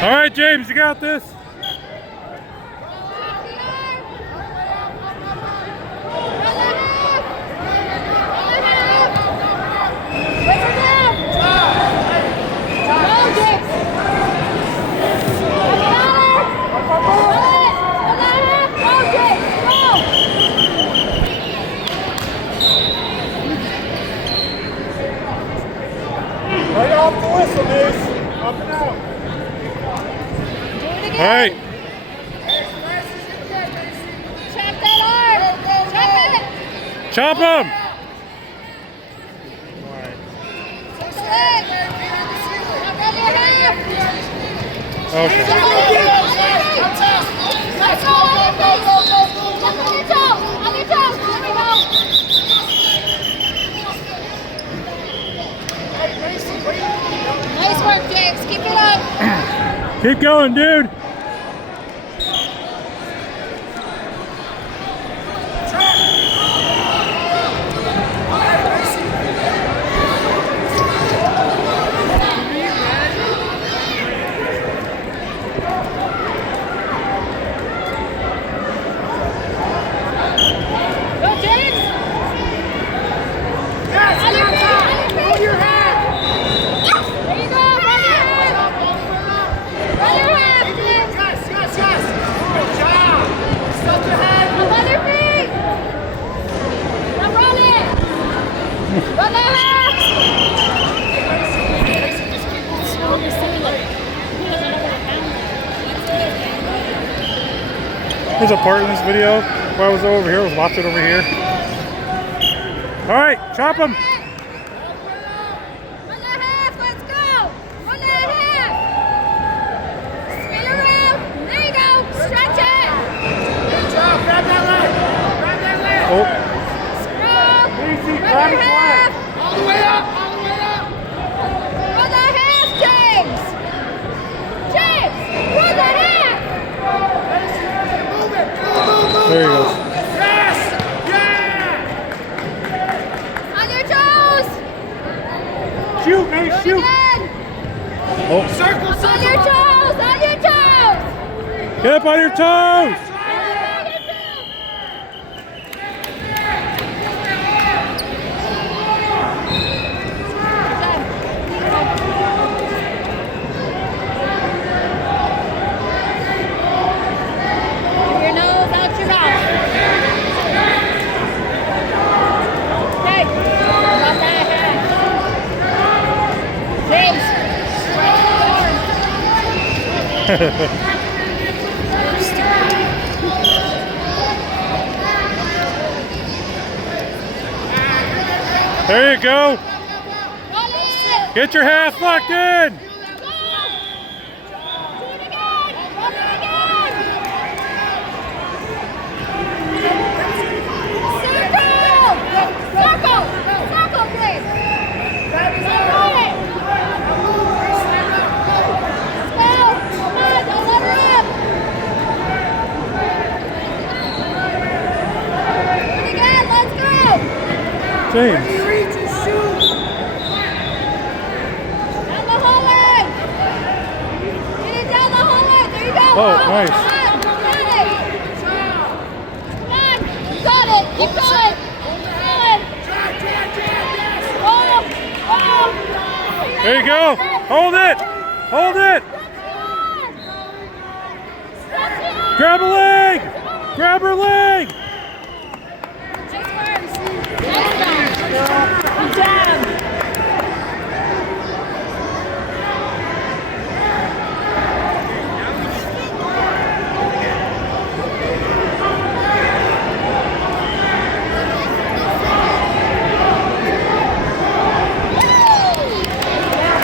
All right, James, you got this. Right off the whistle, Mace. Up and out. All right. Chop that arm. Chop it. Chop him. Take the leg. Chop your half. Okay. Let's go on your face. Jump on your toes. On your toes. There we go. Nice work, James. Keep it up. Keep going, dude. Go, James. On your feet. On your feet. There you go. Run your half. Run your half, James. Yes. Good job. Stop your head. Up on your feet. Now run it. Run that half. Just keep it slow. You're saying like, he doesn't know what to pound. There's a part in this video where I was over here. I was watching over here. All right, chop him. Run that half. Let's go. Run that half. Spin around. There you go. Stretch it. Good job. Grab that leg. Grab that leg. Oh, Scrub. Easy. Run Grab your his leg. half. All the way up. All the way up. Run that half, James. James, run that half. Move it. Move. there he goes. Yes. Yeah. On your toes. Shoot, Mace. Do it Shoot. again. Oh, Circle. On your toes. On your toes. get up on your toes. On your toes. Your nose out your mouth. Okay. Run that half. James. There you go. Run it. Get your half locked in. Go. Do it again. Run it again. Circle. Circle, please. Circle it. Go. Come on, don't let her in. Do it again. Let's go. James. Reach and shoot. Down the hallway. Get it down the hallway. There you go. Oh, nice. Come on. You got it. Keep going. Keep going. Oh. There you go. Hold it. Hold it. Grab a leg. Grab her leg. Good job.